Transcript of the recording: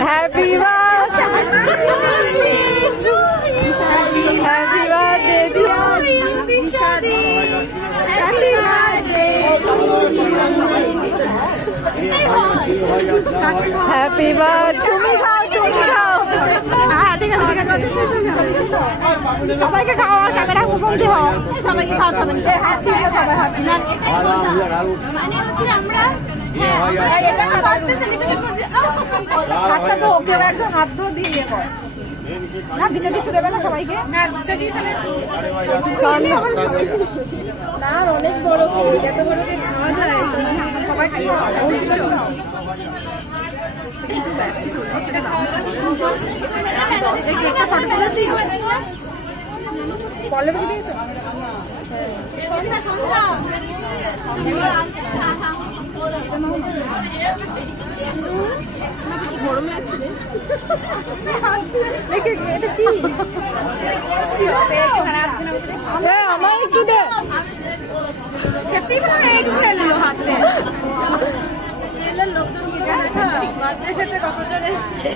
happy birthday happy birthday তুমি খাও হ্যাঁ ঠিক আছে সবাইকে খাওয়ার ক্যামেরা বলতে হয় সবাইকে খাওয়াতে হবে সবাই হাত হাতটা তো ওকে একজন হাত ধো দিয়ে কর না বিষয় একটু দেবে না সবাইকে না অনেক বড় এত বড় খাওয়া যায় সবাই কলে বেশি দিয়েছো গরম লাগছে আমার একটু দে লোকজনগুলো বাচ্চার সাথে কতজন এসছে